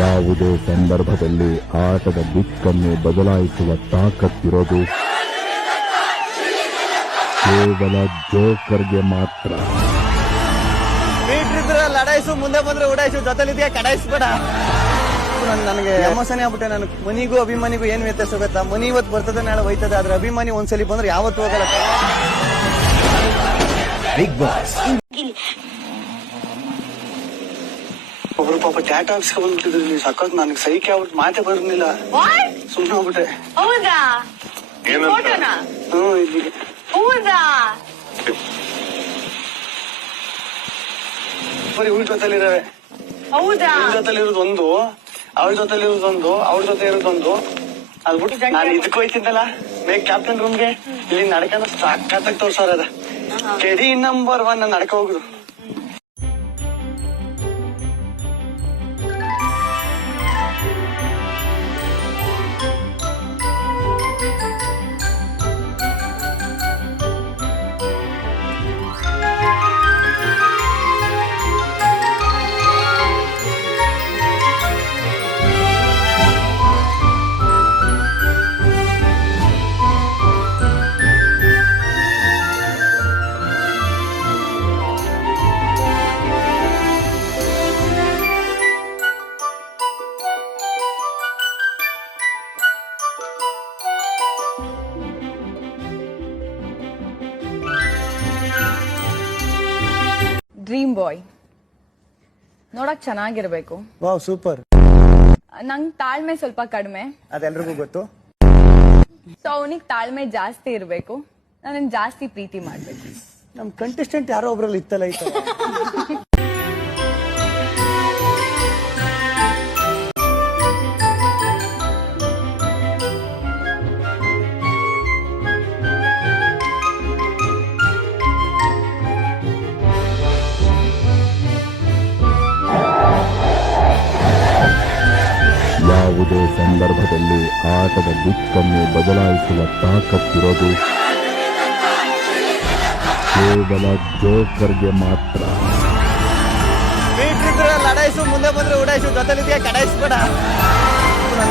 ಯಾವುದೇ ಸಂದರ್ಭದಲ್ಲಿ ಆಟದ ದಿಕ್ಕನ್ನು ಬದಲಾಯಿಸುವ ತಾಕತ್ತಿರೋದು ಕೇವಲ ಜೋಕರ್ಗೆ ಮಾತ್ರ. ಲಡಾಯಿಸು, ಮುಂದೆ ಬಂದ್ರೆ ಉಡಾಯಿಸು, ಜೊತೆಲಿದೆಯಾ ಕಡಾಯಿಸ್ಬೇಡ. ನನಗೆ ಎಮೋಷನ್ ಆಗ್ಬಿಟ್ಟೆ. ನಾನು ಮನಿಗೂ ಅಭಿಮಾನಿಗೂ ಏನ್ ವ್ಯತ್ಯಾಸ ಗೊತ್ತಾ? ಮನಿ ಇವತ್ತು ಬರ್ತದೆ, ನಾಳೆ ಹೋಯ್ತದೆ. ಆದ್ರೆ ಅಭಿಮಾನಿ ಒಂದ್ಸಲಿ ಬಂದ್ರೆ ಯಾವತ್ತು ಹೋಗಲ್ಲ. ಬಿಗ್ ಬಾಸ್ ಒಬ್ರು ಪಾಪ ಟ್ಯಾಟಾ ಹಾಕ್ಸ್ಕೊಂಡ್ ಬಂದ್ಬಿಟ್ಟಿದ್ರು. ಸಕ್ಕತ್ ನನಗೆ ಸೈಕೆ ಆಗ್ಬಿಟ್ಟು ಮಾತೆ ಬರ್ಲಿಲ್ಲ. ಸುಮ್ಮನೆ ಹೋಗ್ಬಿಟ್ಟೆ. ಹೌದಾ? ಇಲ್ಲಿಗೆ ಹೌದಾ? ಬರೀ ಉಳ್ ಜೊತೆಲಿರವೆ. ಹೌದಾ? ಜೊತೆಲಿರೋದು ಒಂದು, ಅವ್ರ ಜೊತೆಲಿರೋದು ಒಂದು, ಅವ್ರ ಜೊತೆ ಇರೋದೊಂದು. ಅದ್ಬಿಟ್ಟು ನಾನು ಇದಕ್ಕೆ ಹೋಯ್ತಿದ್ದಲ್ಲ ಬೇಗ ಕ್ಯಾಪ್ಟನ್ ರೂಮ್ಗೆ, ಇಲ್ಲಿ ನಡ್ಕೊಂಡು ಸಾಕಾಗಿ ತೋರ್ಸೋರದ ಕೆಡಿ ನಂಬರ್ 1 ನಡ್ಕ ಹೋಗುದು. ಡ್ರೀಮ್ ಬಾಯ್ ನೋಡಕ್ ಚೆನ್ನಾಗಿರ್ಬೇಕು. Wow, super. ನಂಗ್ ತಾಳ್ಮೆ ಸ್ವಲ್ಪ ಕಡಿಮೆ, ಅದೆಲ್ರಿಗೂ ಗೊತ್ತು. ಸೊ ಅವನಿಗೆ ತಾಳ್ಮೆ ಜಾಸ್ತಿ ಇರ್ಬೇಕು, ನನಗ್ ಜಾಸ್ತಿ ಪ್ರೀತಿ ಮಾಡ್ಬೇಕು. ನಮ್ ಕಂಟೆಸ್ಟೆಂಟ್ ಯಾರೋ ಒಬ್ರಲ್ಲಿ ಇತ್ತಲ್ಲ ಈ ತರ. ಯಾವುದೇ ಸಂದರ್ಭದಲ್ಲಿ ಆಟದ ದಿಕ್ಕನ್ನು ಬದಲಾಯಿಸುವ ತಾಕತ್ತಿರೋದು ಕೇವಲ ಜೋಕರ್ಗೆ ಮಾತ್ರ. ಲಡಾಯಿಸು, ಮುಂದೆ ಬಂದ್ರೆ ಉಡಾಯಿಸು, ಜೊತೆಲಿದೆಯಾ ಕಡಾಯಿಸ್ಬೇಡ.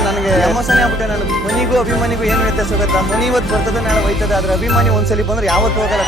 ನನಗೆ ಎಮೋಷನ್ ಆಗ್ಬಿಟ್ಟೆ. ನಾನು ಮನಿಗೂ ಅಭಿಮಾನಿಗೂ ಏನ್ ವ್ಯತ್ಯಾಸ ಗೊತ್ತಾ? ಮನಿ ಇವತ್ತು ಬರ್ತದೆ, ನಾಳೆ ಹೋಯ್ತದೆ. ಆದ್ರೆ ಅಭಿಮಾನಿ ಒಂದ್ಸಲಿ ಬಂದ್ರೆ ಯಾವತ್ತು ಹೋಗಲ್ಲ.